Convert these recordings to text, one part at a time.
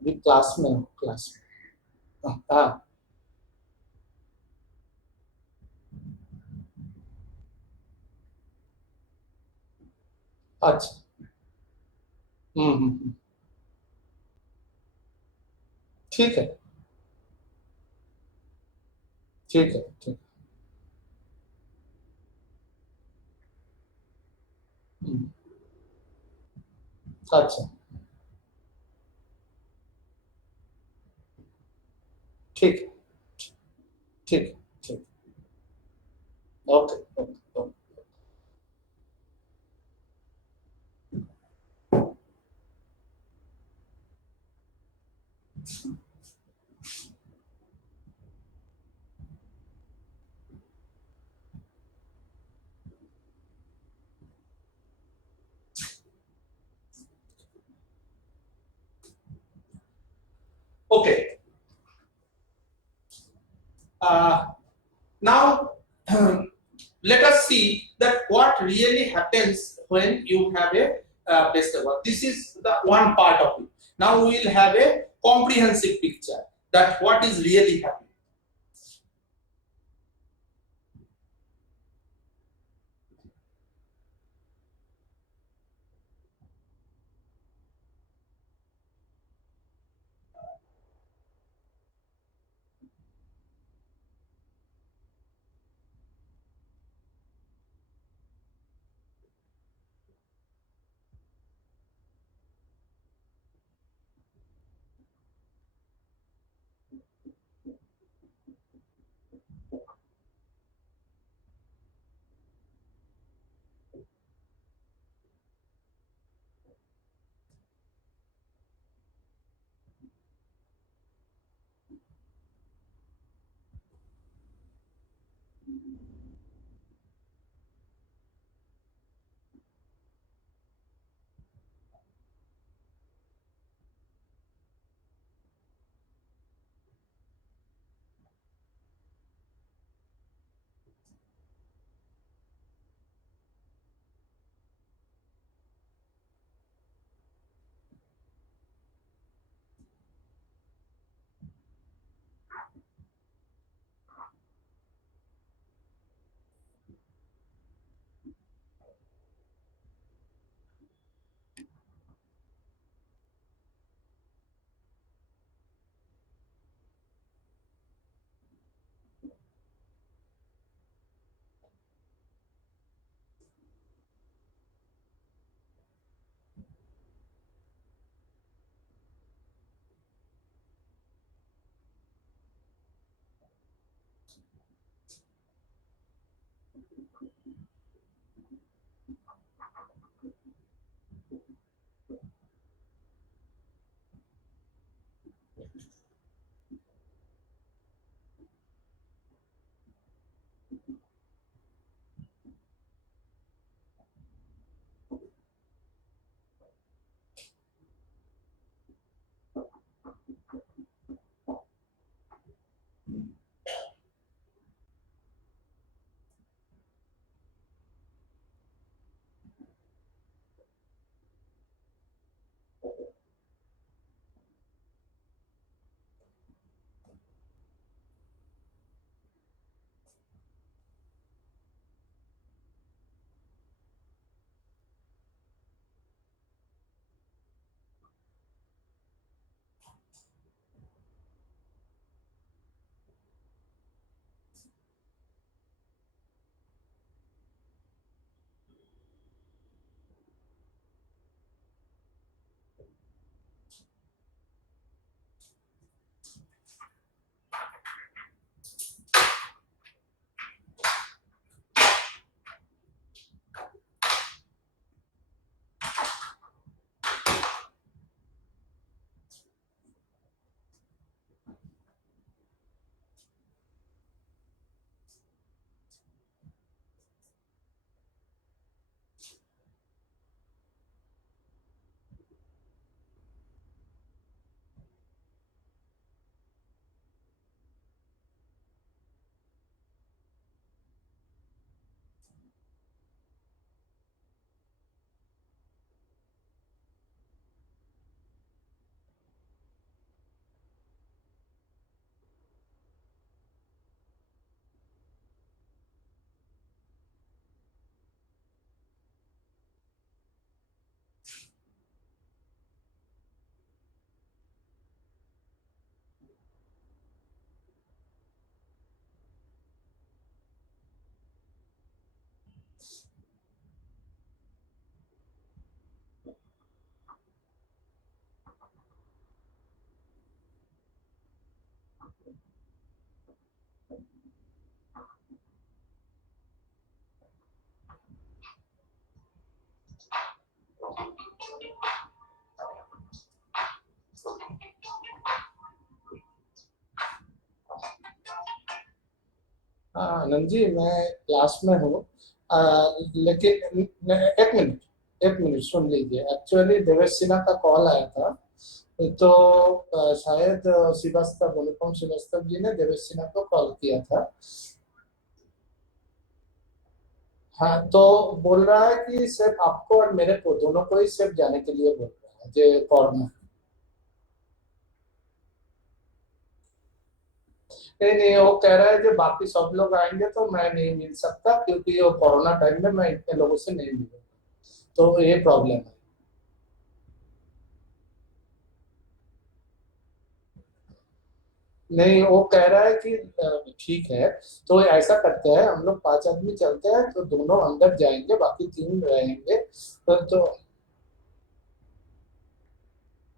अभी क्लास में हो, क्लास में। हाँ। अच्छा। हम्म। ठीक है, ठीक है, ठीक। हम्म, अच्छा। ठीक है, ठीक है, ठीक। Okay, okay, okay. Okay. Now, let us see that what really happens when you have a festival. This is the one part of it. Now we will have a comprehensive picture that what is really happening. Anand ji, मैं class में हूँ, लेकिन एक minute सुन लीजिए। Actually Devesh Sinha का call आया था, तो शायद श्रीवास्तव, अनुपम श्रीवास्तव जी ने देवेश सिन्हा को कॉल किया था। हाँ, तो बोल रहा है कि सिर्फ आपको और मेरे को, दोनों को ही सिर्फ जाने के लिए बोल रहा है, जो कॉल में। नहीं नहीं, वो कह रहा है कि बाकी सब लोग आएंगे तो मैं नहीं मिल सकता, क्योंकि वो कोरोना टाइम में मैं इतने लोगों से नहीं मिलूंगा, तो ये प्रॉब्लम है। नहीं, वो कह रहा है कि ठीक है, तो ऐसा करते हैं, हम लोग 5 आदमी चलते हैं, तो दोनों अंदर जाएंगे, बाकी 3 रहेंगे। तो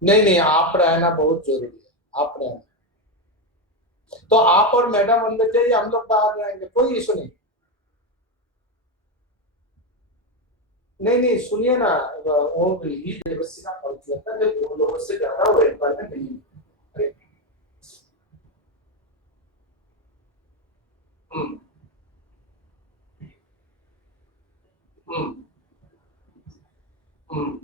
नहीं नहीं, आप रहना बहुत जरूरी है, आप रहना। तो आप और मैडम अंदर जाइए, हम लोग बाहर रहेंगे, कोई इशू नहीं। नहीं नहीं, सुनिए ना, वो ही देवसी का फर्क किया था, जब 2 लोगों से ज्यादा वो एक बार में नहीं। अरे, हम्म हम्म हम्म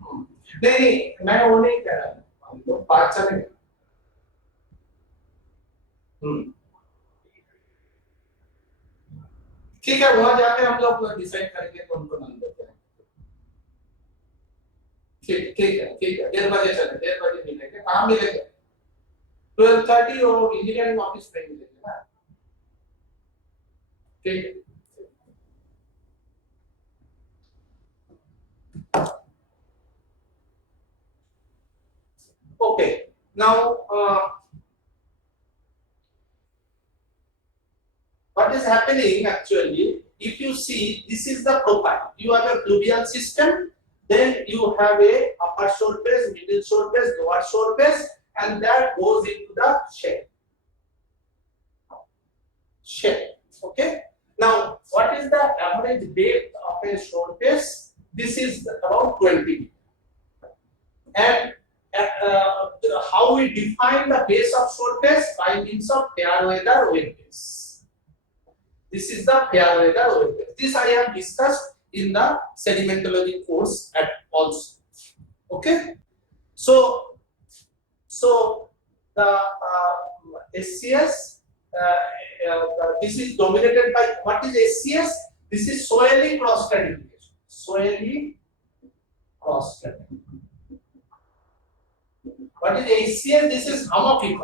हम्म। नहीं नहीं, मैं वो नहीं कह रहा, हम लोग 5 चले। हम्म, ठीक है, वहां जाके हम लोग डिसाइड करेंगे कौन कौन अंदर जाए। ठीक ठीक है, ठीक है, 1:30 चले, 1:30 मिलेंगे, कहाँ मिलेंगे? 12:30 और इंजीनियरिंग ऑफिस में मिलेंगे ना। ठीक है। Okay, now what is happening actually, if you see, this is the profile. You have a fluvial system, then you have a upper surface, middle surface, lower surface, and that goes into the shape. Okay. Now, what is the average depth of a surface? This is about 20. And how we define the base of surface? By means of fair weather wave base. This is the fair weather wave base. This I have discussed in the sedimentology course at also. Okay. So the SCS, this is dominated by, what is SCS? This is soily cross stratification. Soily cross stratification. What is ACS? This is homophobic.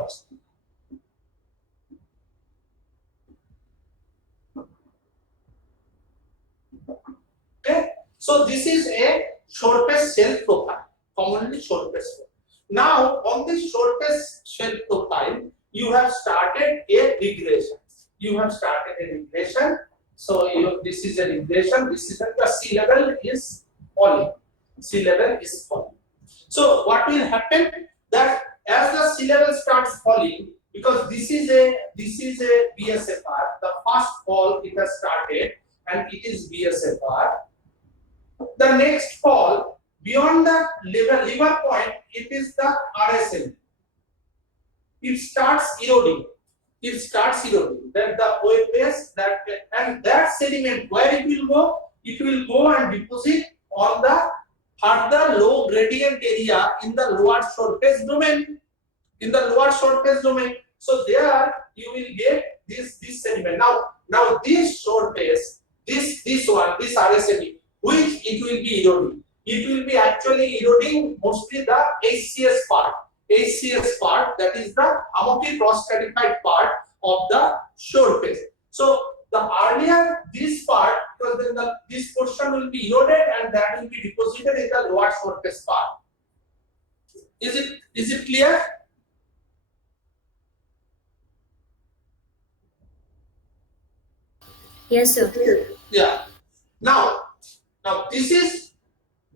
Okay, so this is a surface shell profile, commonly surface. Now, on this surface shell profile, you have started a regression. You have started a regression. So, this is a regression. This is the sea level is falling. Sea level is falling. So, what will happen? That as the sea level starts falling, because this is a BSFR, the first fall it has started, and it is BSFR. The next fall beyond the liver point, it is the RSL. It starts eroding. Then the wave base, that, and that sediment, where it will go? It will go and deposit on the further low gradient area in the lower surface domain. So there you will get this sediment. Now this surface, this RSL, which it will be eroding. It will be actually eroding mostly the ACS part. That is the amorphically cross-stratified part of the surface. So the earlier this part, because then this portion will be eroded and that will be deposited in the lower surface part. Is it clear? Yes, sir. Yeah. Now this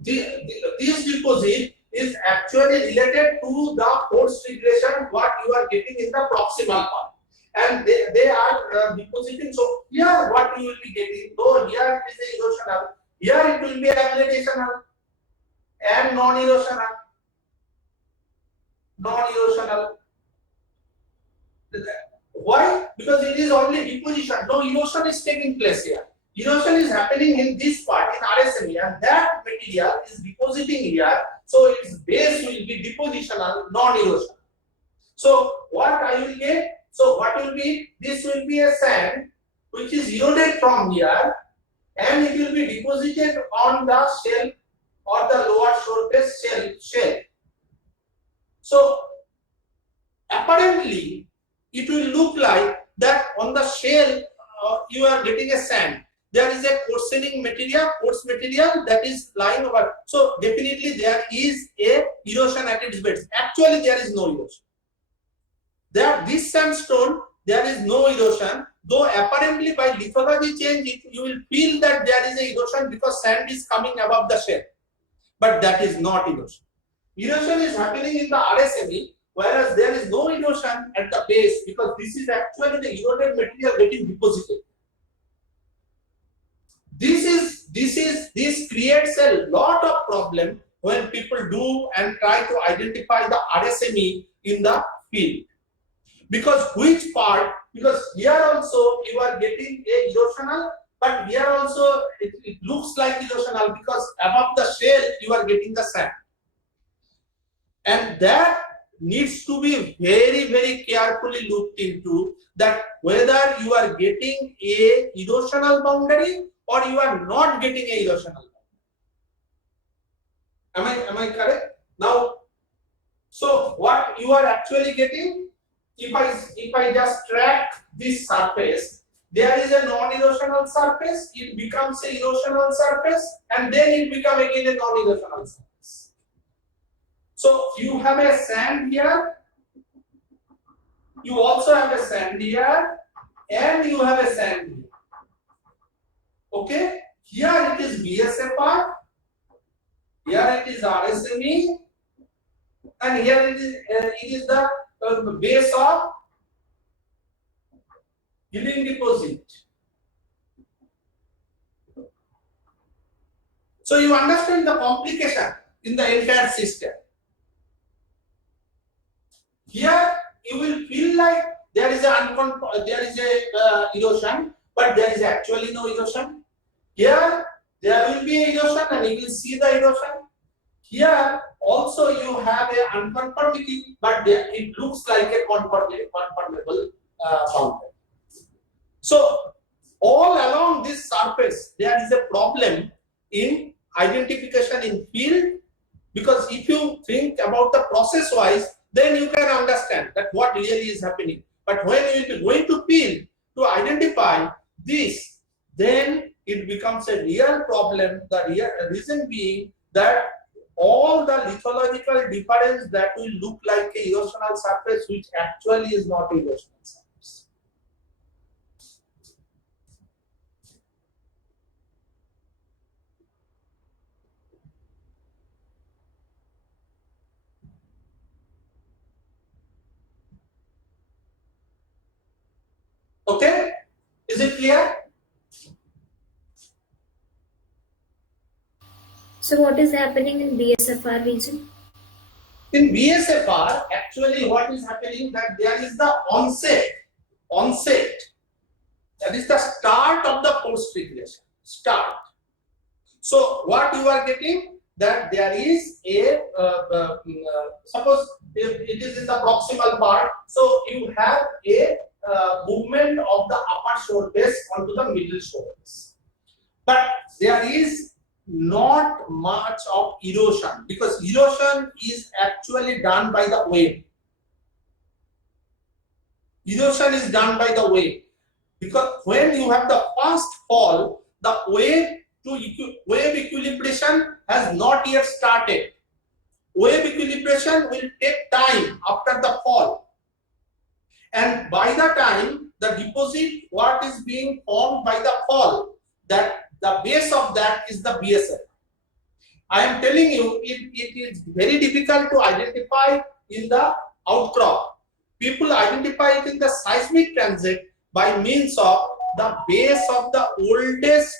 deposit is actually related to the force regression what you are getting in the proximal part, and they are depositing. So here what you will be getting, though here it is erosional, here it will be agglutational and non-erosional. Why? Because it is only deposition. No erosion is taking place here. Erosion is happening in this part in RSME, and that material is depositing here. So its base will be depositional, non-erosion. So what I will get? So what will be? This will be a sand which is eroded from here, and it will be deposited on the shell or the lower surface shell. So apparently it will look like that on the shell you are getting a sand. There is a coarse material that is lying over. So definitely there is a erosion at its base. Actually there is no erosion. This sandstone, there is no erosion, though apparently by lithology change you will feel that there is a erosion because sand is coming above the shell. But that is not erosion. Erosion is happening in the RSME, whereas there is no erosion at the base because this is actually the eroded material getting deposited. This creates a lot of problem when people do and try to identify the RSME in the field. Because which part? Because here also you are getting a erosional, but here also it looks like erosional because above the shell you are getting the sand. And that needs to be very, very carefully looked into, that whether you are getting a erosional boundary or you are not getting a erosional boundary. Am I correct? Now, so what you are actually getting, if I just track this surface, there is a non-erosional surface, it becomes a erosional surface, and then it becomes again a non-erosional surface. So you have a sand here, you also have a sand here, and you have a sand here. Okay, here it is BSFR, here it is RSME, and here it is the base of healing deposit. So you understand the complication in the entire system. Here you will feel like there is a erosion, but there is actually no erosion. Here there will be erosion, and you will see the erosion. Here also you have a unconformity, but it looks like a conformable boundary. So all along this surface there is a problem in identification in field, because if you think about the process wise, then you can understand that what really is happening. But when you are going to field to identify this, then it becomes a real problem. The reason being that all the lithological difference that will look like a erosional surface, which actually is not erosional surface. Okay, is it clear? So what is happening in BSFR region? In BSFR, actually what is happening, that there is the onset, that is the start of the post regression, start. So what you are getting, that there is a, suppose if it is in the proximal part, so you have a movement of the upper surface onto the middle surface. But there is not much of erosion, because erosion is actually done by the wave. Erosion is done by the wave, because when you have the first fall, the wave equilibration has not yet started. Wave equilibration will take time after the fall, and by the time the deposit what is being formed by the fall, that the base of that is the BSF. I am telling you, it is very difficult to identify in the outcrop. People identify it in the seismic transit by means of the base of the oldest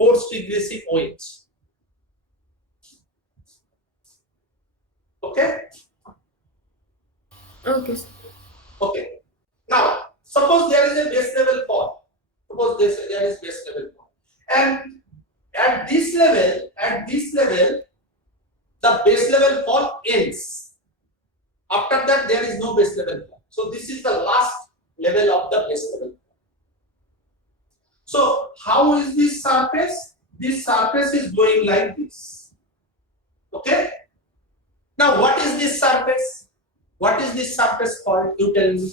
post regressive waves. Okay. Okay. Okay. Now, suppose there is a base level fall. Suppose there is base level fall, and at this level, the base level fall ends. After that, there is no base level fall. So this is the last level of the base level fall. So how is this surface? This surface is going like this. Okay. Now, what is this surface? What is this surface called? You tell me.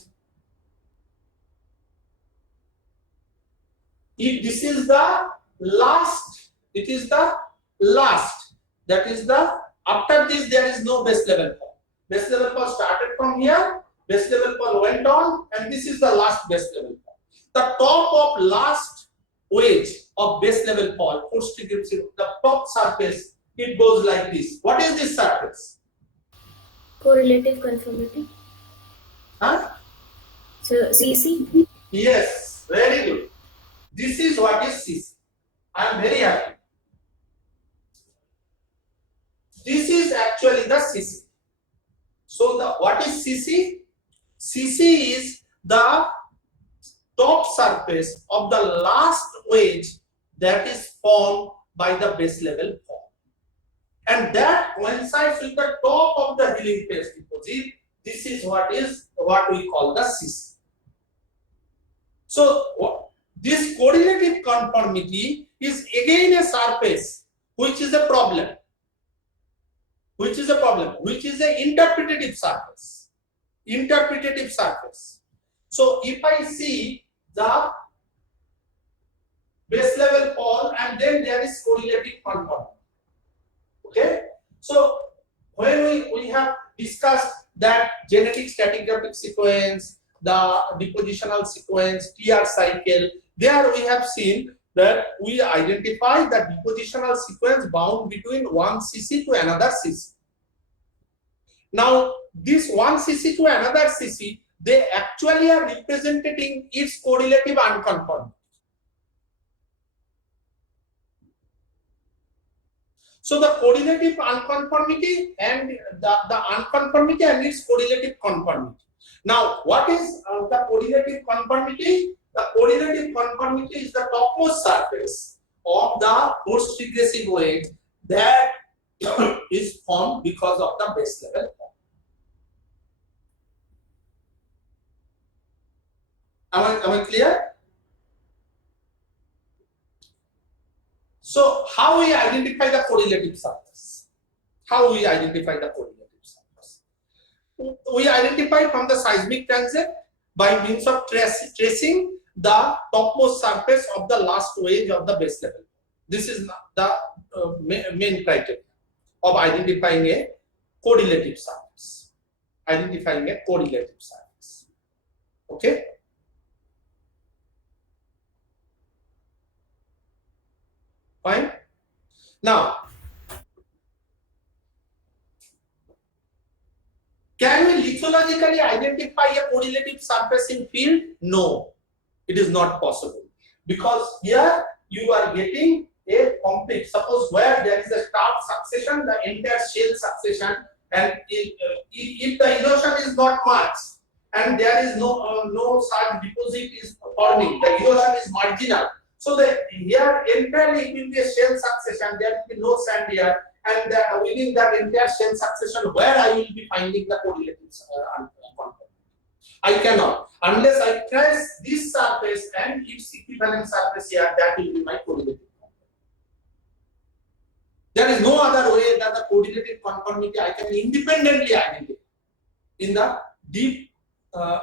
If this is the last, it is the last. That is the, after this there is no base level fall. Base level fall started from here, base level fall went on, and this is the last base level fall. The top of last wedge of base level fall, the top surface, it goes like this. What is this surface? Correlative conformity. Huh? So CC. Yes, very good. This is what is CC. I am very happy. This is actually the CC. So what is CC? CC is the top surface of the last wedge that is formed by the base level fall, and that coincides with the top of the healing phase deposit. This is what we call the CC. So this correlative conformity is again a surface which is a problem. Which is an interpretative surface. So if I see the base level fall and then there is correlative conformity. Okay. So when we have discussed that genetic stratigraphic sequence, the depositional sequence, TR cycle, there we have seen that we identify the depositional sequence bound between one CC to another CC. Now, this one CC to another CC, they actually are representing its correlative unconformity. So the correlative unconformity and the unconformity and its correlative conformity. Now, what is the correlative conformity? The correlative conformity is the topmost surface of the post regressive wedge that is formed because of the base level fall. Am I clear? So, how we identify the correlative surface? We identify from the seismic transect by means of tracing the topmost surface of the last wedge of the base level. This is the main criteria of identifying a correlative surface. Okay. Fine. Now, can we lithologically identify a correlative surface in field? No, it is not possible, because here you are getting a complete. Suppose where there is a star succession, the entire shell succession, and if the erosion is not much and there is no such deposit is forming, the erosion is marginal. So here entirely it will be a shell succession. There will be no sand here, and within that entire shell succession, where I will be finding the correlative conformity? I cannot, unless I trace this surface and its equivalent surface here. That will be my correlative conformity. There is no other way that the correlative conformity I can independently identify. In the deep,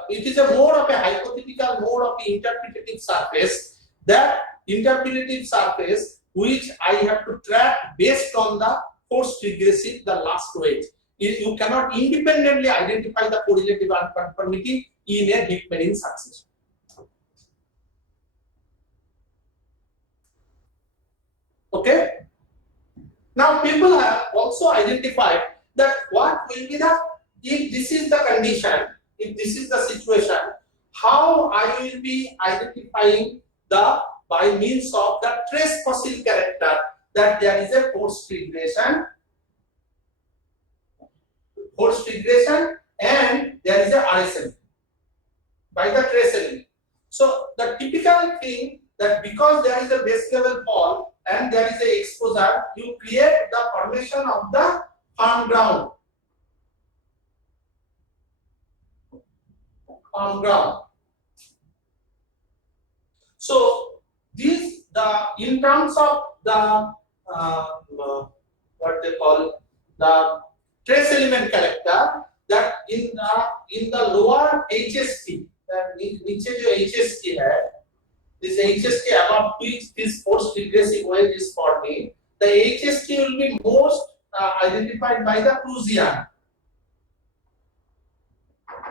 it is a more of a hypothetical, more of an interpretative surface. That interpretative surface which I have to track based on the post regressive, the last wedge. You cannot independently identify the correlative unconformity in a deep marine succession. Okay. Now people have also identified that what will be the, if this is the condition, if this is the situation, how I will be identifying the, by means of the trace fossil character, that there is a post regression and there is a RSM. by the trace element. So the typical thing that because there is a base level fall and there is a exposure, you create the formation of the firm ground. Firm ground. So these in terms of the what they call the trace element character, that in the lower HST, नीचे जो HST है, this HST above which this force regressive wave is forming, the HST will be most identified by the Prussian,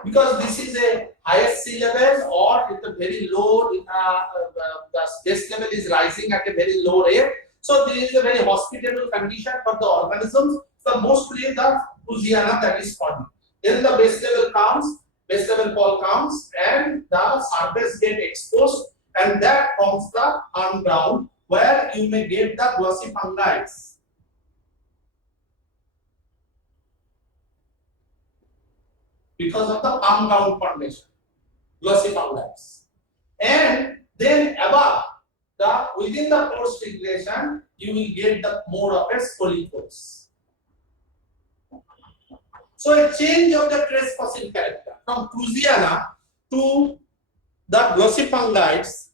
because this is a highest sea level or at a very low, the base level is rising at a very low rate. So this is a very hospitable condition for the organisms. So mostly the Prussiana that is forming. Then the base level comes, base level fall comes, and the surface get exposed, and that forms the firm ground where you may get the glossy fungites. Because of the firm ground formation, glossy fungites. And then above, within the force regression, you will get the more of a scoliosis. So a change of the trace fossil character from Prussiana to the glossy fungites,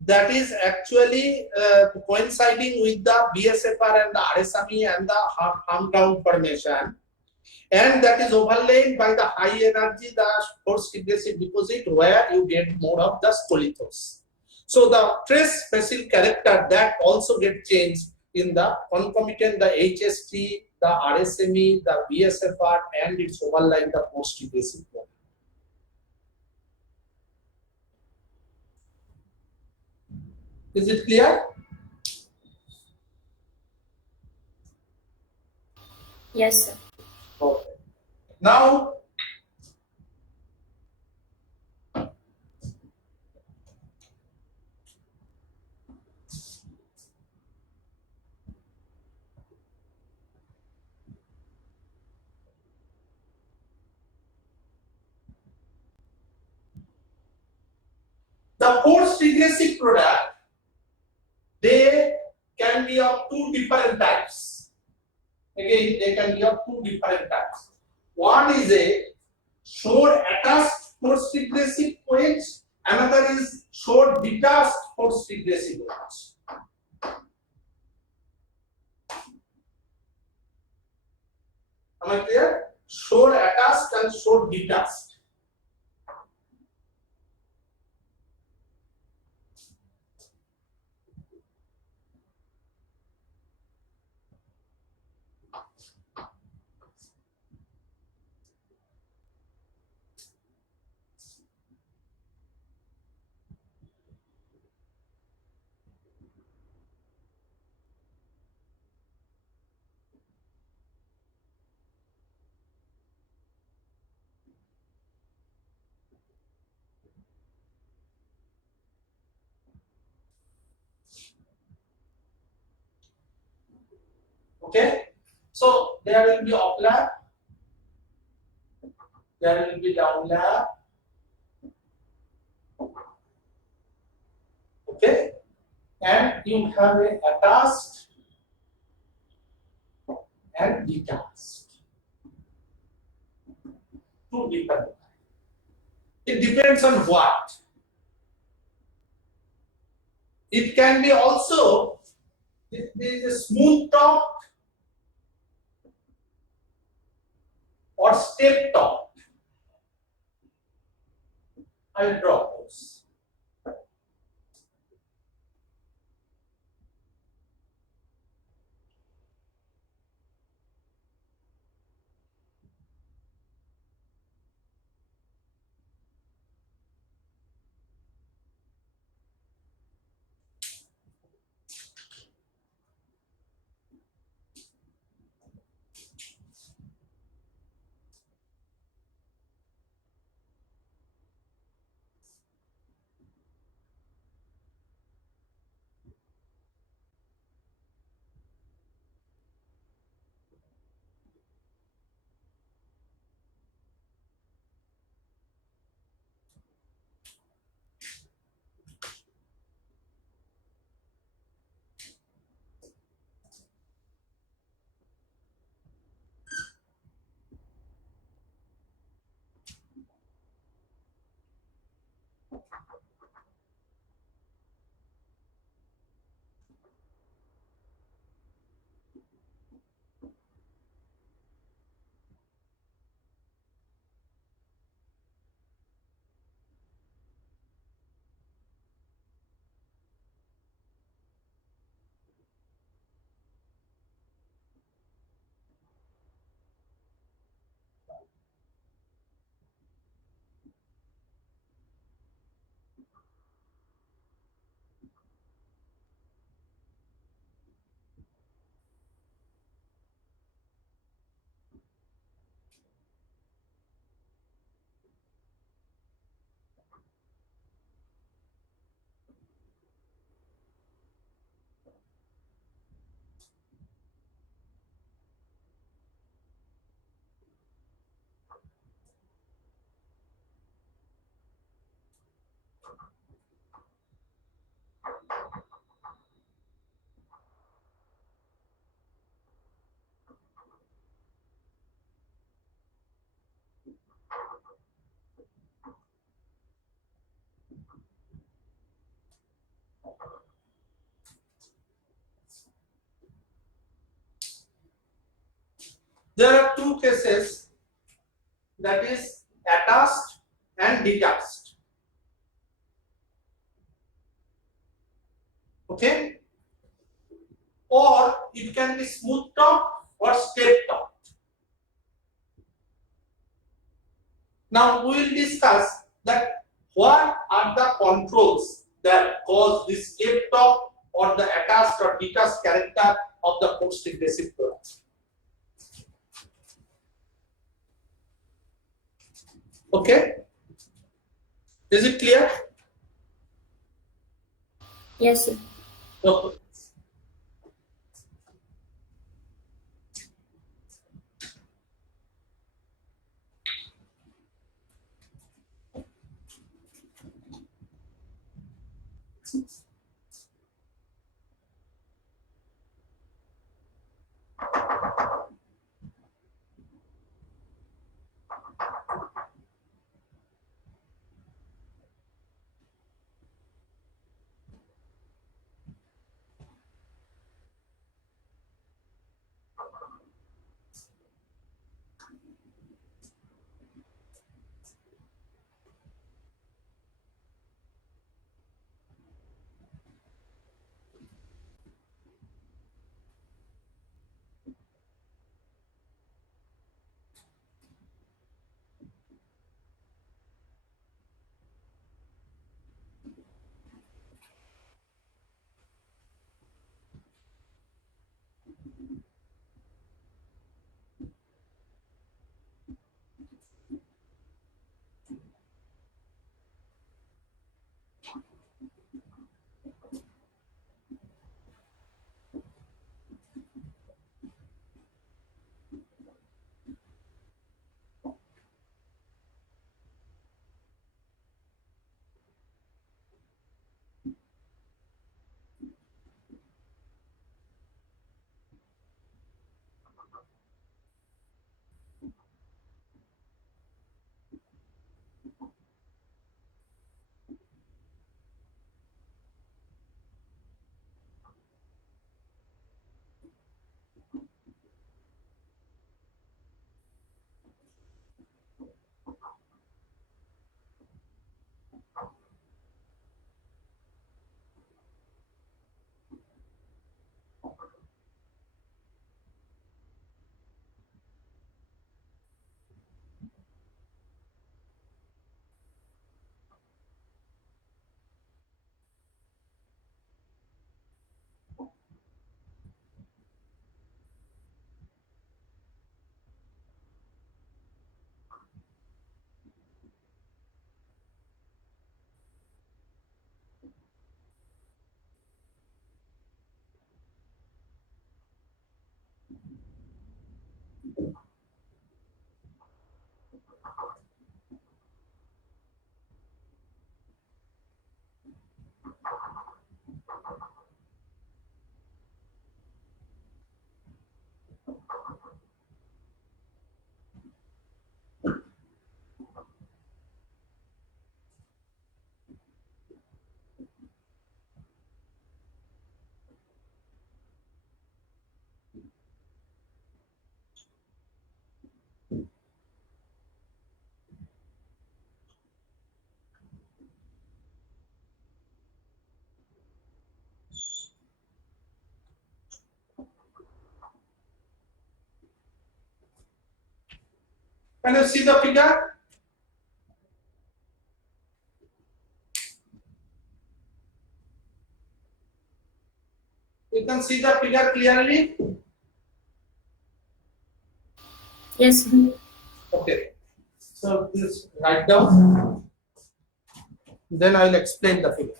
that is actually coinciding with the BSFR and the RSME and the firm ground formation, and that is overlaid by the high energy, the force regressive deposit, where you get more of the scoliosis. So the trace fossil character that also get changed in the concomitant, the HST, the RSME, the BSFR, and it's overlaid the force regressive one. Is it clear? Yes, sir. Okay. Now, the force regressive product, they can be of two different types. Again, they can be of two different types. One is a shore attached force regressive wedge, another is shore detached force regressive wedge. Am I clear? Shore attached and shore detached. Okay, so there will be uplap, there will be downlap. Okay, and you have a attached and detached. Two different. It depends on what. It can be also, if there is a smooth top or step top. I will draw those. two cases, that is attached and detached. Okay, or it can be smooth top or step top. Now we will discuss that what are the controls that cause this step top or the attached or detached character of the post-regressive product. Okay, is it clear? Yes, sir. Okay. Can you see the figure? You can see the figure clearly. Yes, sir. Okay. So please write down. Then I will explain the figure.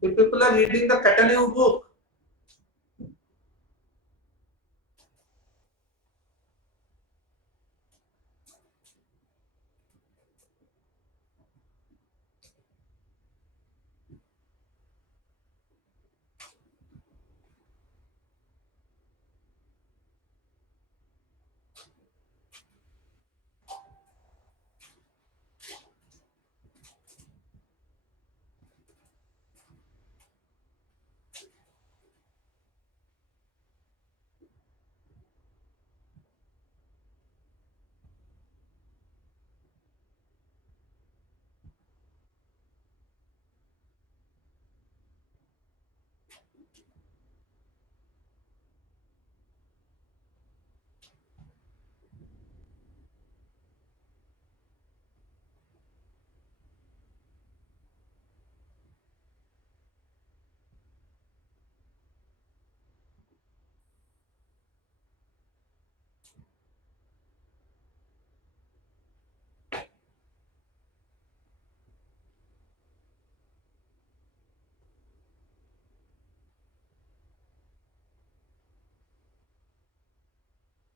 If people are reading the Catalan book,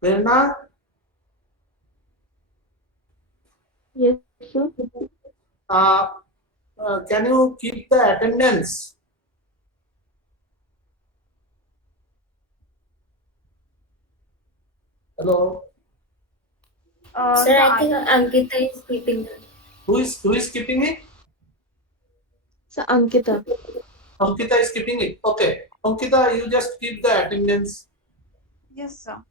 Prerna, Yes, sir. uh, can you keep the attendance? Hello. Sir, I The think Ankita is keeping that. Who is keeping it? So Ankita. Ankita is keeping it. Okay. Ankita, you just keep the attendance. Yes, sir.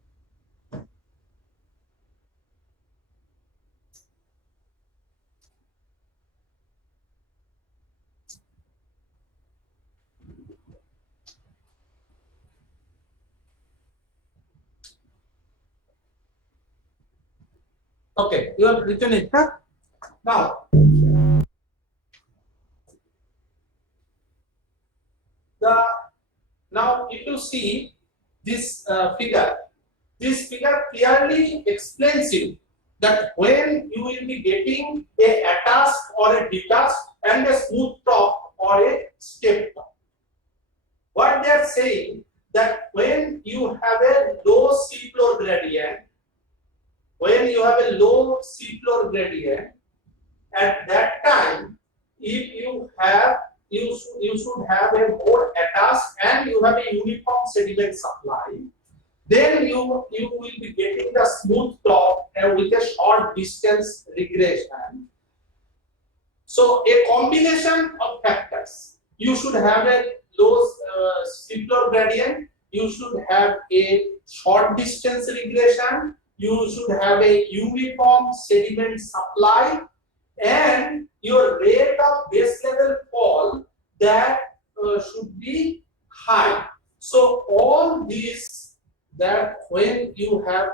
Okay, you have written it, huh? Now, the now if you see this this figure clearly explains you that when you will be getting a attached or a detached and a smooth top or a step top. What they are saying that when you have a low sea floor gradient, when you have a low sea floor gradient, at that time, if you have you should have a more attached and you have a uniform sediment supply, then you will be getting the smooth top and with a short distance regression. So a combination of factors. You should have a low simpler gradient. You should have a short distance regression. You should have a uniform sediment supply, and your rate of base level fall that should be high. So all these, that when you have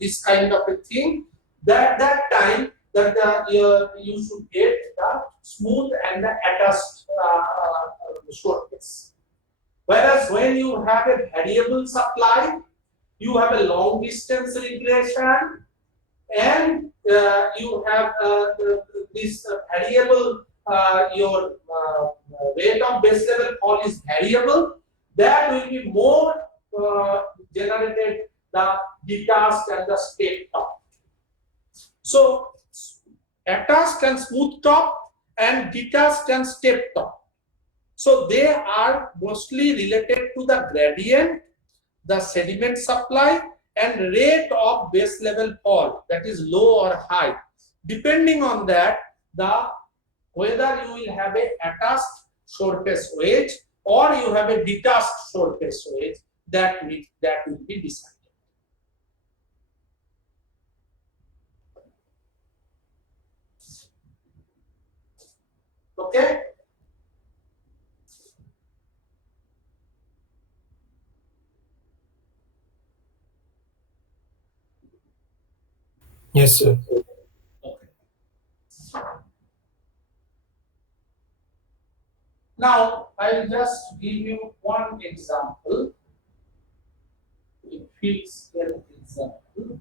this kind of a thing, that time that you should get the smooth and the attached shortness. Whereas when you have a variable supply, you have a long distance regression, and you have this variable, your rate of base level fall is variable, that will be more generated the detached and the step top. So attached and smooth top and detached and step top, so they are mostly related to the gradient, the sediment supply, and rate of base level fall, that is low or high. Depending on that, the whether you will have a attached surface wedge or you have a detached surface wedge, that will be decided. Okay. Yes, sir. Okay. Now I will just give you one example, a field scale example.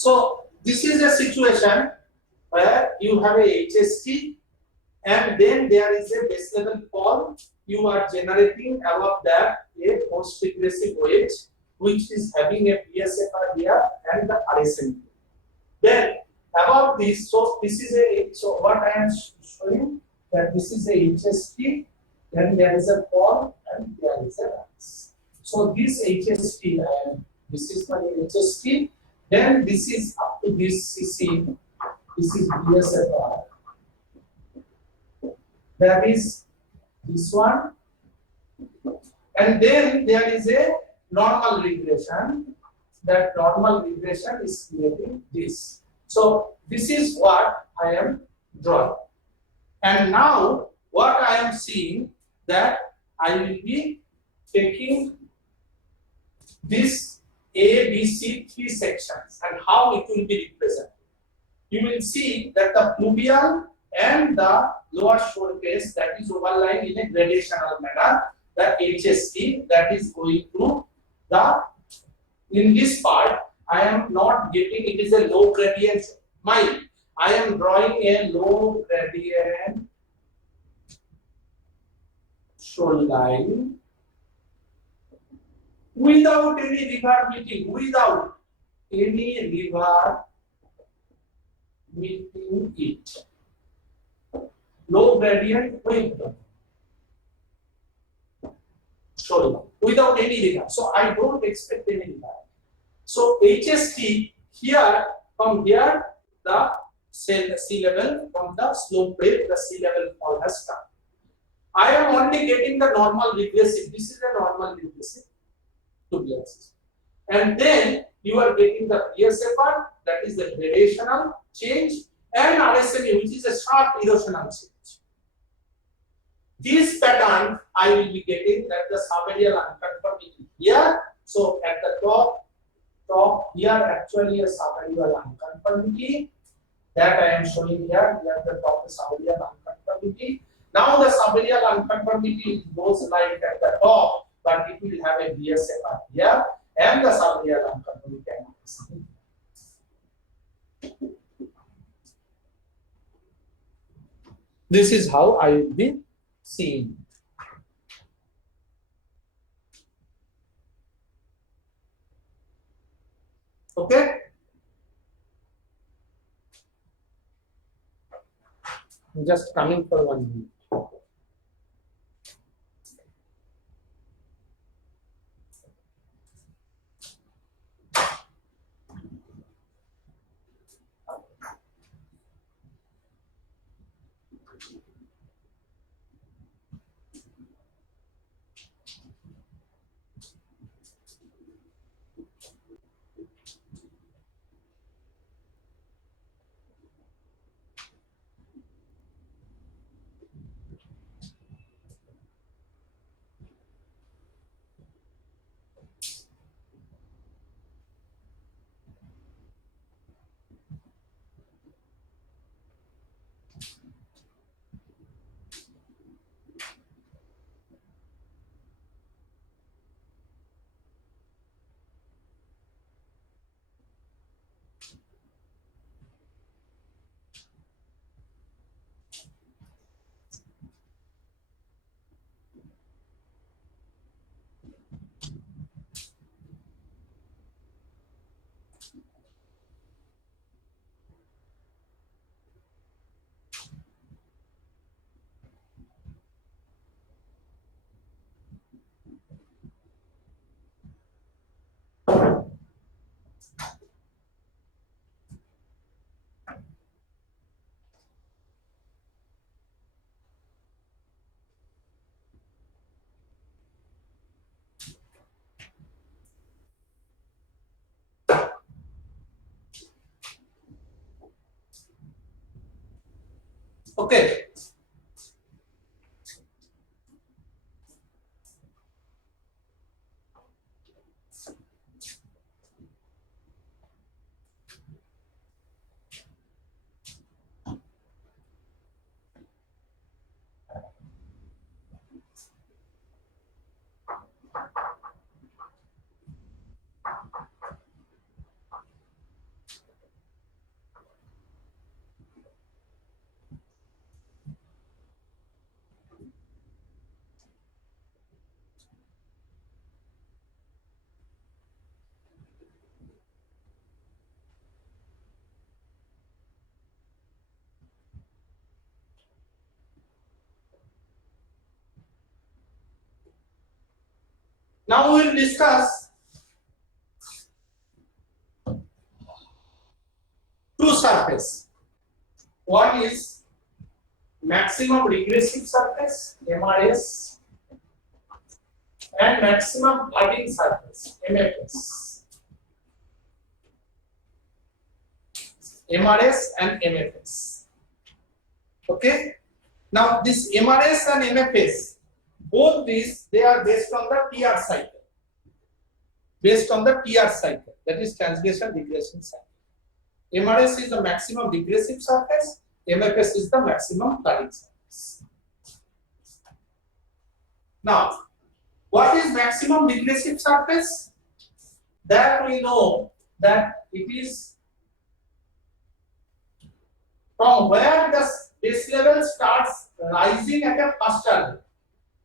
So this is a situation where you have a HST and then there is a base level fall. You are generating above that a post regressive wedge which is having a PSFR here and the RSM. Then above this, so this is a, so what I am showing that this is a HST, then there is a fall and there is a rise. So this HST and this is my HST, then this is up to this CC, this is BSFR, that is this one, and then there is a normal regression. That normal regression is creating this. So this is what I am drawing. And now what I am seeing that I will be taking this A, B, C three sections and how it will be represented. You will see that the pluvial and the lower shore case that is overlying in a gradational manner, the HST that is going to the, in this part I am not getting, it is a low gradient, mind, I am drawing a low gradient shoreline without any river meeting, without any river meeting it. Low gradient with shoreline without any river. So I don't expect any river. So HST here, from here the sea level, from the slope wave the sea level fall has come. I am only getting the normal regressive. This is the normal regressive to be accessed. And then you are getting the PSFR, that is the gradational change, and RSME, which is a sharp erosional change. This pattern I will be getting that the subaerial unconformity here. So at the top here actually a subaerial unconformity that I am showing here. Here the top is subaerial unconformity. Now the subaerial unconformity goes like at the top, but it will have a BSFR here and the subaerial unconformity. This is how I will be seeing. Okay. I'm just coming for 1 minute. Okay. Now we will discuss two surfaces. One is maximum regressive surface (MRS) and maximum flooding surface (MFS). MRS and MFS. Okay. Now this MRS and MFS, both these they are based on the TR cycle. Based on the TR cycle, that is translation regression cycle. MRS is the maximum regressive surface, MFS is the maximum flooding surface. Now, what is maximum regressive surface? That we know that it is from where the base level starts rising at a faster rate.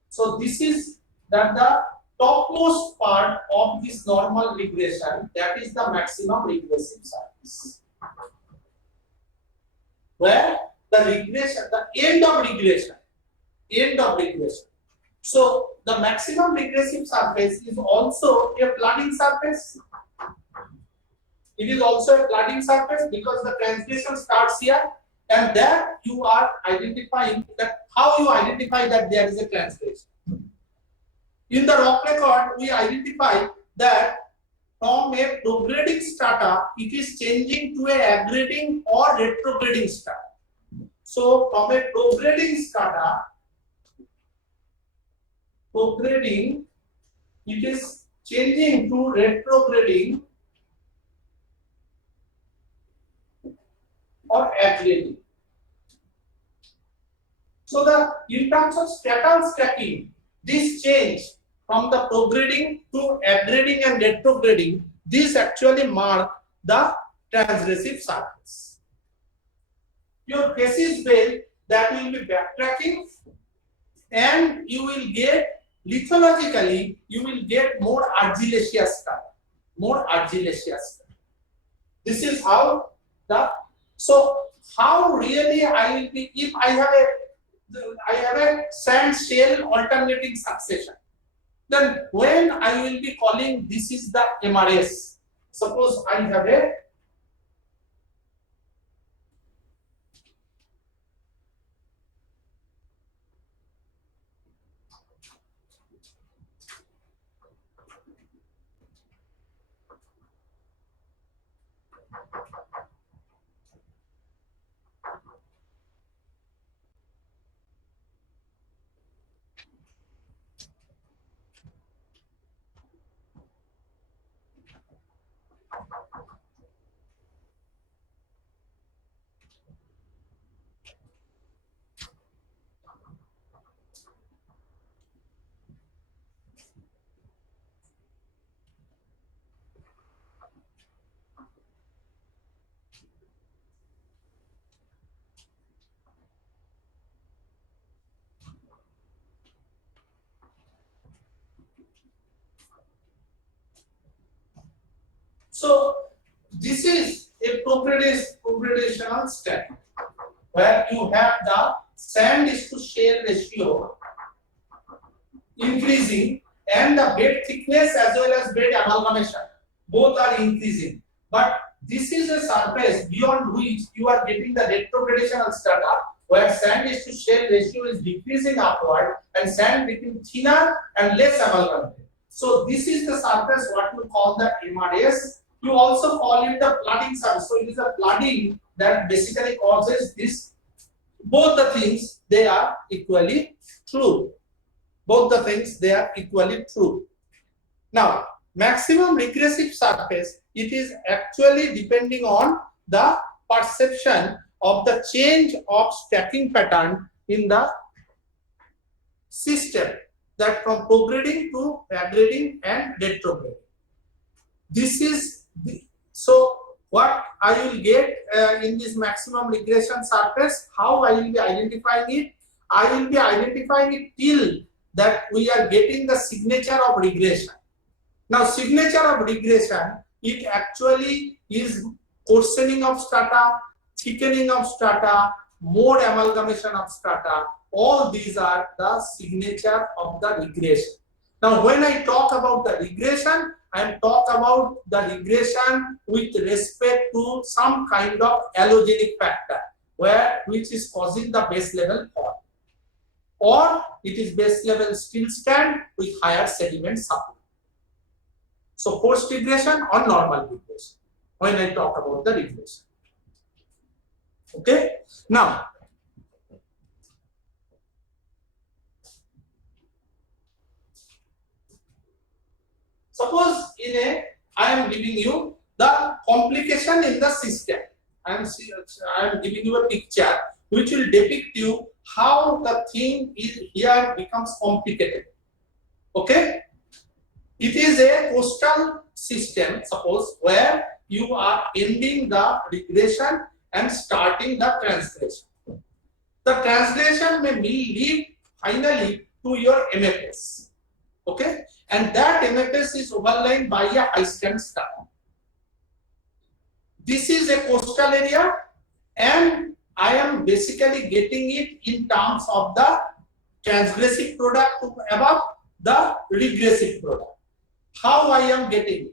So this is that the topmost part of this normal regression, that is the maximum regressive surface. Where the regression, the end of regression. So the maximum regressive surface is also a flooding surface. It is also a flooding surface because the translation starts here, and there you are identifying that how you identify that there is a translation. In the rock record, we identify that from a prograding strata, it is changing to a aggrading or retrograding strata. So from a prograding strata, it is changing to retrograding or aggrading. So in terms of stratal stacking, this change from the prograding to aggrading and retrograding, these actually mark the transgressive surface. Your facies belt, that will be backtracking, and you will get lithologically, you will get more argillaceous strata. This is how how really I will be, if I have a sand shell alternating succession, then when I will be calling this is the MRS. Suppose I have a so this is a progradational stack where you have the sand is to shale ratio increasing and the bed thickness as well as bed amalgamation both are increasing. But this is a surface beyond which you are getting the retrogradational strata where sand is to shale ratio is decreasing upward and sand becoming thinner and less amalgamated. So this is the surface what you call the MRS. You also call it the flooding surface. So it is a flooding that basically causes this. Both the things they are equally true. Now, maximum regressive surface, it is actually depending on the perception of the change of stacking pattern in the system, that from prograding to aggrading and retrograding. This is so what I will get in this maximum regression surface. How I will be identifying it? I will be identifying it till that we are getting the signature of regression. Now, signature of regression, it actually is coarsening of strata, thickening of strata, more amalgamation of strata. All these are the signature of the regression. Now, when I talk about the regression, I am talk about the regression with respect to some kind of allogenic factor, where which is causing the base level fall, or it is base level still stand with higher sediment supply. So, post regression or normal regression. When I talk about the regression, okay. Now, suppose I am giving you the complication in the system. I am giving you a picture which will depict you how the thing is here becomes complicated. Okay, it is a coastal system. Suppose where you are ending the regression and starting the translation. The translation may lead finally to your MFS. Okay, and that MFS is overlain by a high strand star. This is a coastal area, and I am basically getting it in terms of the transgressive product above the regressive product. How I am getting it?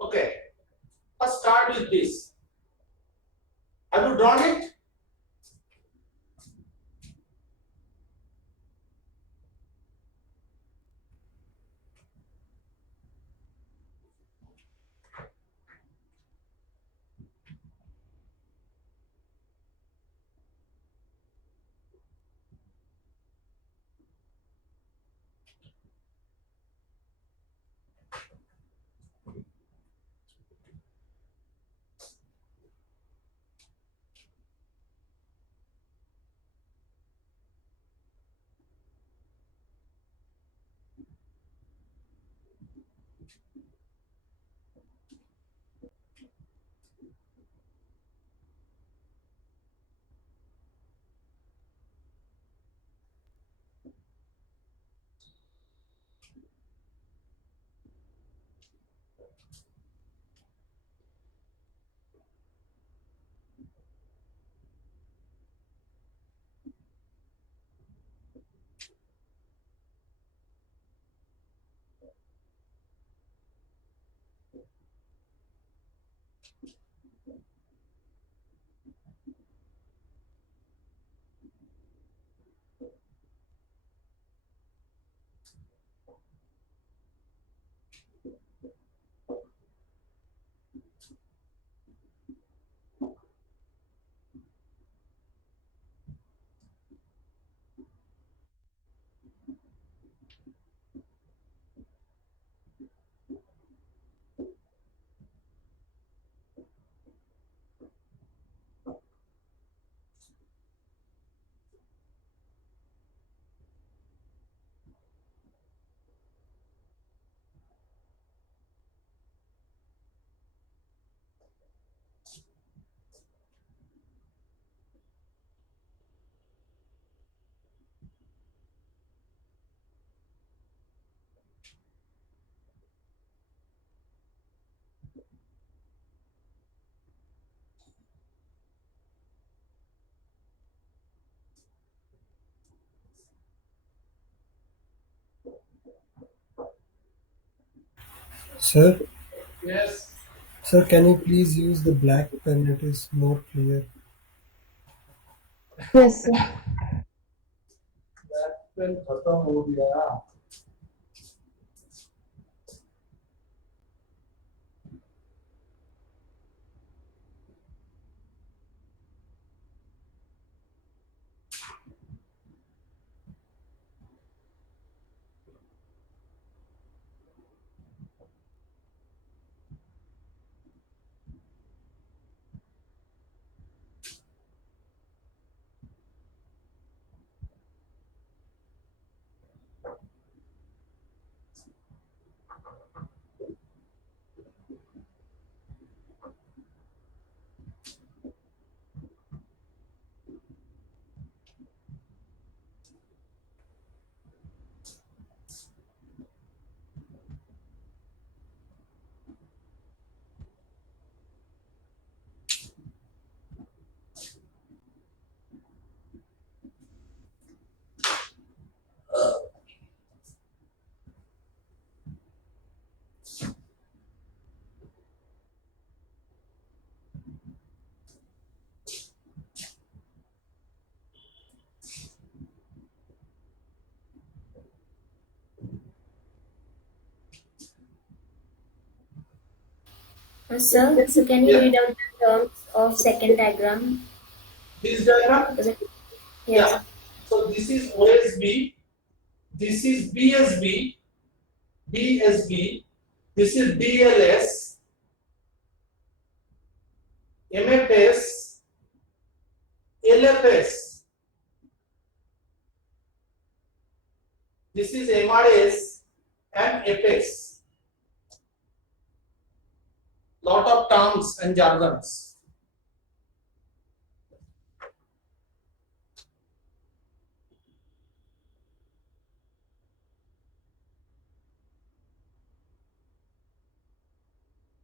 Okay, let's start with this. Have you drawn it? Sir, Yes. sir, can you please use the black pen? It is more clear. Yes, sir. That pen खत्म हो गया. Sir, so can you Yeah. read out the terms of second diagram? This diagram. Is it? Yeah. Yes. So this is OSB. This is BSB. BSB. This is BLS. MFS. LFS. This is MRS and FS. Lot of terms and jargons.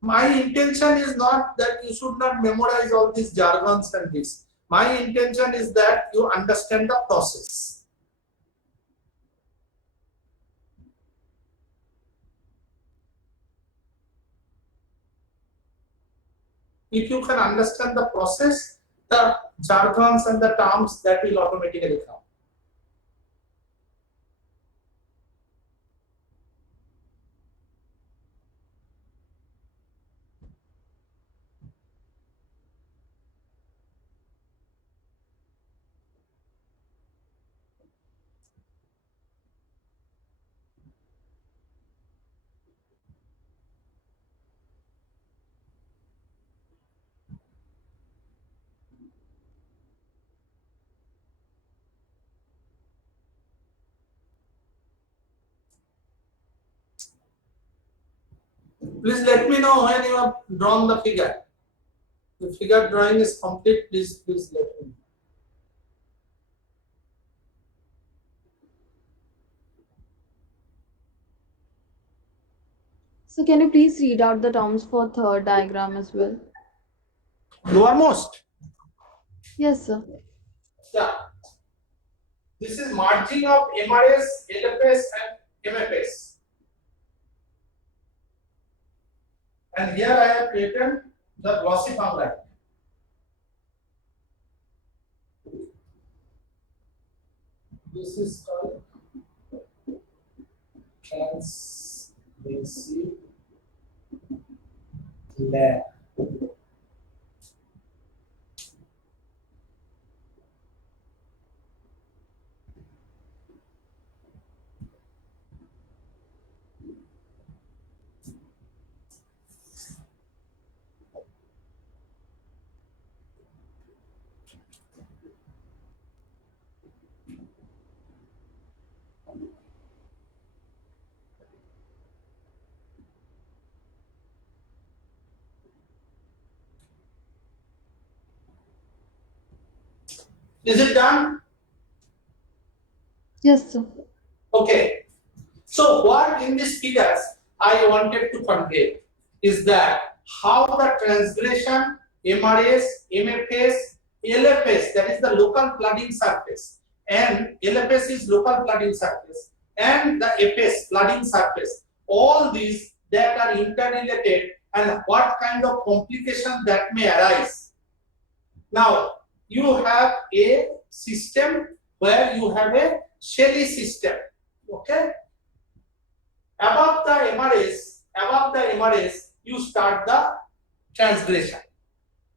My intention is not that you should not memorize all these jargons and this. My intention is that you understand the process. If you can understand the process, the jargons and the terms that will automatically come. Please let me know when you have drawn the figure. The figure drawing is complete. Please let me know. So can you please read out the terms for third diagram as well? Lowermost. Yes, sir. Yeah. This is merging of MRS, LFS, and MFS. And here I have written the glossy fungi. This is called transgressive layer. Is it done? Yes, sir. Okay. So what in these figures I wanted to convey is that how the transgression, MRS, MFS, LFS, that is the local flooding surface, and LFS is local flooding surface, and the FS flooding surface, all these that are interrelated and what kind of complication that may arise. Now, you have a system where you have a Shelly system. Okay. Above the MRS, you start the transgression.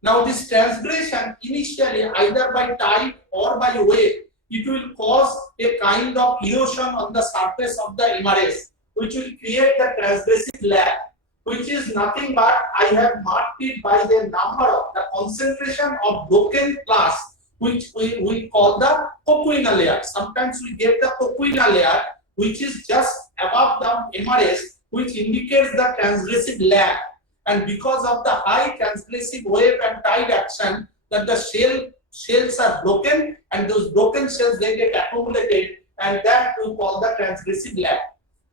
Now, this transgression initially either by tide or by wave, it will cause a kind of erosion on the surface of the MRS, which will create the transgressive lag, which is nothing but I have marked it by the number of the concentration of broken class, which we call the coquina layer. Sometimes we get the coquina layer, which is just above the MRS, which indicates the transgressive lag. And because of the high transgressive wave and tide action, that the shells are broken, and those broken shells they get accumulated, and that we call the transgressive lag.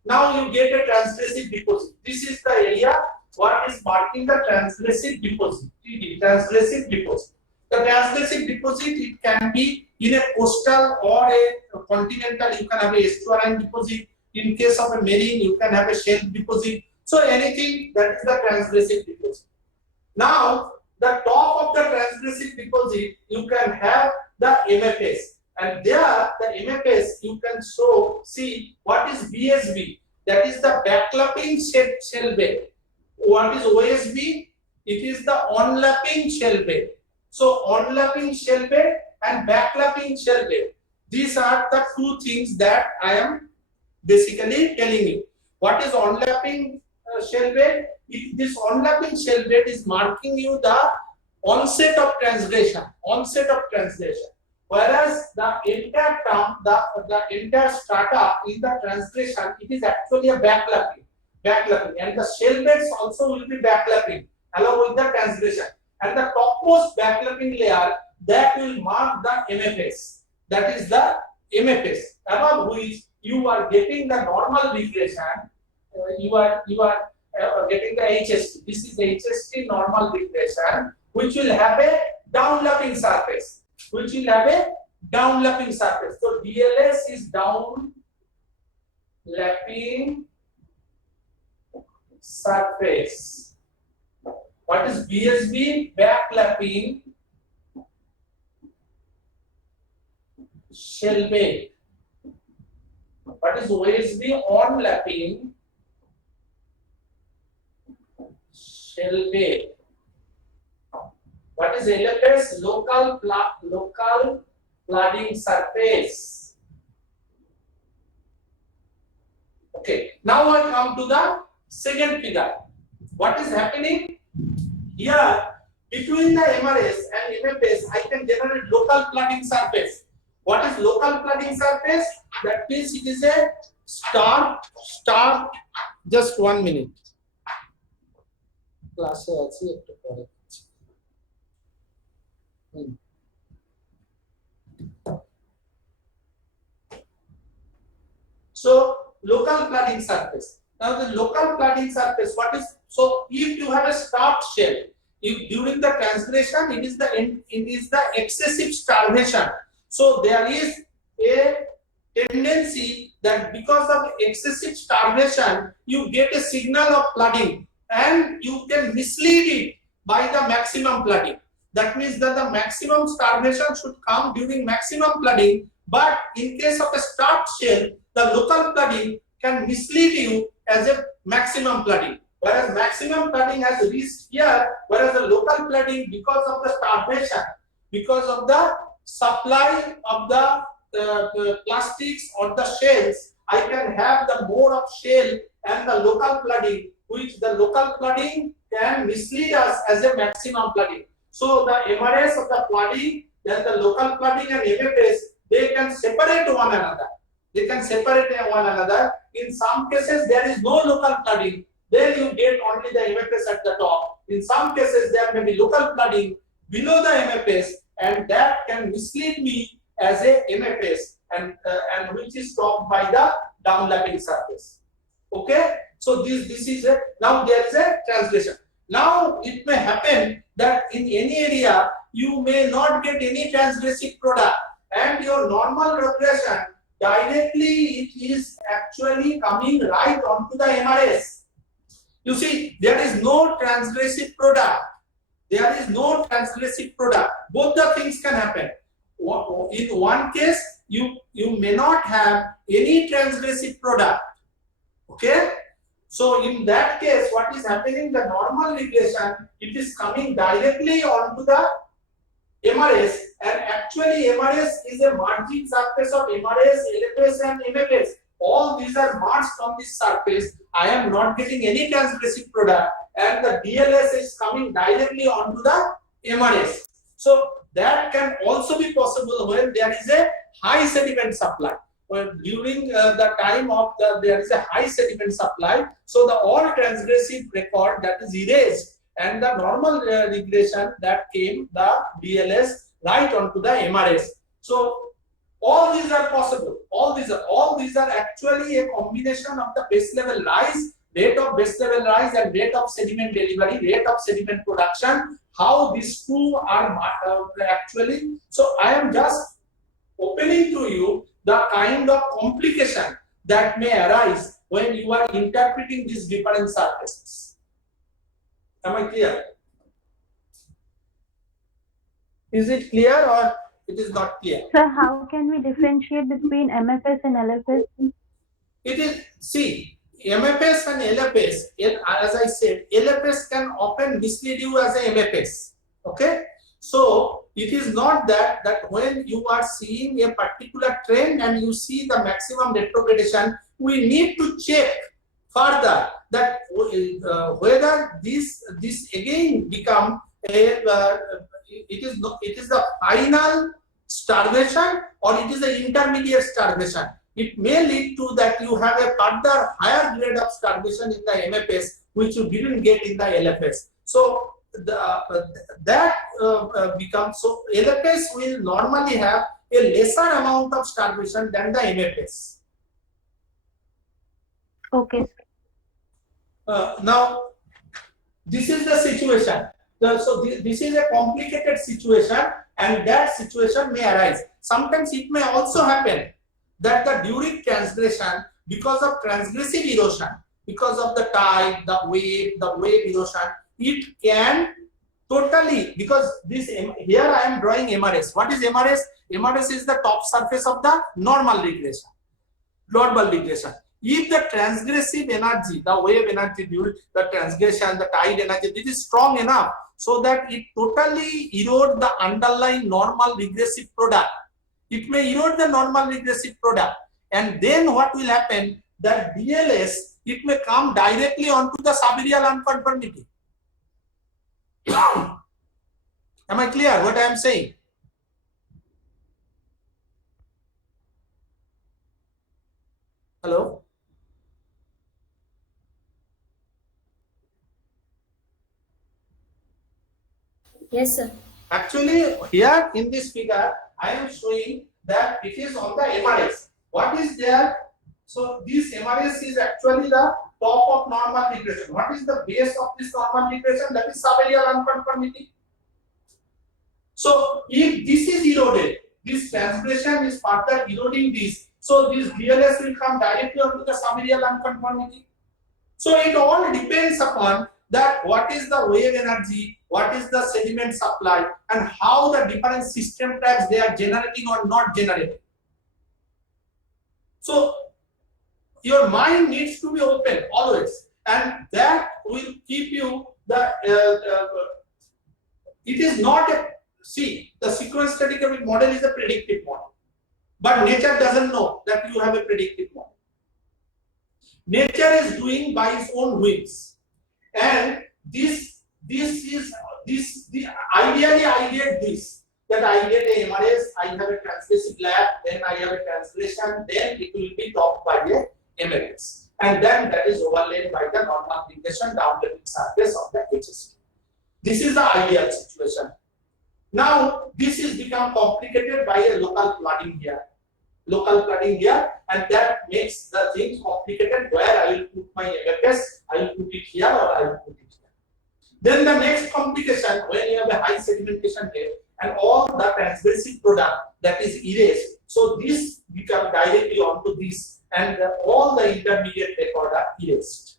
Now you get a transgressive deposit. This is the area what is marking the transgressive deposit. Transgressive deposit. The transgressive deposit, it can be in a coastal or a continental. You can have a estuarine deposit. In case of a marine, you can have a shell deposit. So anything that is the transgressive deposit. Now the top of the transgressive deposit, you can have the MFS. And there, the MFS, you can see what is BSB. That is the backlapping shell bed. What is OSB? It is the onlapping shell bed. So onlapping shell bed and backlapping shell bed. These are the two things that I am basically telling you. What is onlapping shell bed? This onlapping shell bed is marking you the onset of transgression. Whereas the entire term, the entire strata in the transgression, it is actually a backlapping, and the shell beds also will be backlapping along with the transgression. And the topmost backlapping layer, that will mark the MFS. That is the MFS, above which you are getting the normal regression. You are getting the HST. This is the HST normal regression, which will have a downlapping surface. So DLS is downlapping surface. What is BSB? Backlapping shell bed. What is OSB? Onlapping shell bed. What is LFS? Local flooding surface. Okay. Now I come to the second figure. What is happening here? Between the MRS and MFS, I can generate local flooding surface. What is local flooding surface? That means it is a star. Just 1 minute. Class So local flooding surface. Now the local flooding surface, what is, so if you have a starved shell, if during the transgression it is the excessive starvation. So there is a tendency that because of excessive starvation, you get a signal of flooding and you can mislead it by the maximum flooding. That means that the maximum starvation should come during maximum flooding, but in case of a starved shell, the local flooding can mislead you as a maximum flooding. Whereas maximum flooding has reached here, whereas the local flooding, because of the starvation, because of the supply of the plastics or the shells, I can have the more of shell and the local flooding, which the local flooding can mislead us as a maximum flooding. So the MRS of the flooding, then the local flooding and MFS, they can separate one another. In some cases, there is no local flooding. Then you get only the MFS at the top. In some cases, there may be local flooding below the MFS, and that can mislead me as a MFS, and which is stopped by the downlapping surface. Okay. So this is a, now there is a translation. Now it may happen that in any area you may not get any transgressive product, and your normal regression directly it is actually coming right onto the MRS. You see, there is no transgressive product. There is no transgressive product. Both the things can happen. In one case, you may not have any transgressive product. Okay? So in that case, what is happening? The normal regression, it is coming directly onto the MRS, and actually MRS is a margin surface of MRS, LFS and MFS. All these are marked on this surface. I am not getting any transgressive product, and the DLS is coming directly onto the MRS. So that can also be possible when there is a high sediment supply. When during the time of there is a high sediment supply, so the all transgressive record that is erased, and the normal regression that came the DLS right onto the MRS. So all these are possible. All these are actually a combination of the base level rise, rate of base level rise, and rate of sediment delivery, rate of sediment production. How these two are actually. So I am just opening to you the kind of complication that may arise when you are interpreting these different surfaces. Am I clear? Is it clear or it is not clear? Sir, how can we differentiate between MFS and LFS? It is, see, MFS and LFS, as I said, LFS can often mislead you as a MFS. Okay? So it is not that when you are seeing a particular trend and you see the maximum retrogradation, we need to check further that whether this again become a it is the final starvation or it is the intermediate starvation. It may lead to that you have a further higher grade of starvation in the MFS which you didn't get in the LFS. So that becomes, so LFS will normally have a lesser amount of starvation than the MFS. Okay. Now, this is the situation. So this is a complicated situation, and that situation may arise. Sometimes it may also happen that during transgression, because of transgressive erosion, because of the tide, the wave erosion, it can totally, because this here I am drawing MRS. What is MRS? MRS is the top surface of the normal regression. If the transgressive energy, the wave energy during the transgression, the tide energy, this is strong enough so that it totally erode the underlying normal regressive product. It may erode the normal regressive product, and then what will happen? That DLS, it may come directly onto the subaerial unconformity. Am I clear what I am saying? Hello? Yes, sir. Actually, here in this figure, I am showing that it is on the MRS. What is there? So this MRS is actually the top of normal regression. What is the base of this normal regression? That is subaerial unconformity. So if this is eroded, this transgression is further eroding this. So this DLS will come directly onto the subaerial unconformity. So it all depends upon that what is the wave energy, what is the sediment supply, and how the different system types they are generating or not generating. So your mind needs to be open always, and that will keep you the. It is not a, see, the sequence stratigraphic model is a predictive model, but nature doesn't know that you have a predictive model. Nature is doing by its own whims, and ideally I get this, that I get a MRS, I have a transgressive lab, then I have a translation, then it will be topped by a MLS, and then that is overlaid by the normal regression downlifting surface of the HSP. This is the ideal situation. Now this is become complicated by a local flooding here, and that makes the thing complicated. Where I will put my MFS, I will put it here or I will put it here. Then the next complication, when you have a high sedimentation here and all the transgressive product that is erased, so this become directly onto this, and all the intermediate record are erased.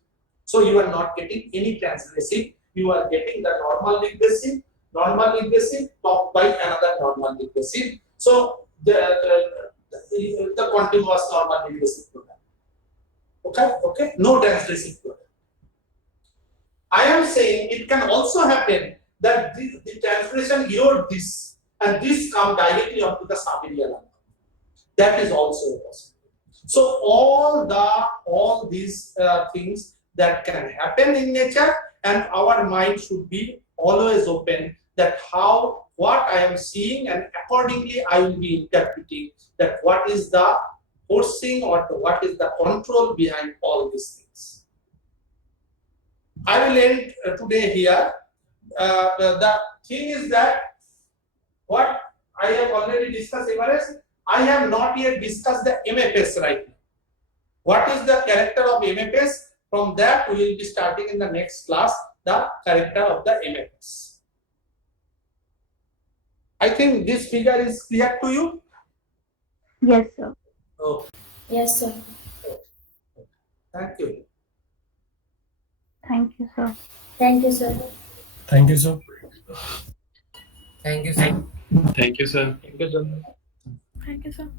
So you are not getting any transgressive. You are getting the normal regressive, topped by another normal regressive. So the continuous normal regressive product. Okay, no transgressive product. I am saying it can also happen that the transgression erode this and this come directly onto the subaerial outcome. That is also a possibility. So all these things that can happen in nature, and our mind should be always open that what I am seeing, and accordingly I will be interpreting that what is the forcing or what is the control behind all these things. I will end today here. The thing is that what I have already discussed MRS, I have not yet discussed the MFS right now. What is the character of MFS? From that we will be starting in the next class the character of the MFS. I think this figure is clear to you. Yes, sir. Oh, Yes, sir. thank you. Thank you, sir. Thank you, sir. Thank you, sir. Thank you, sir. Thank you, sir. Thank you, sir.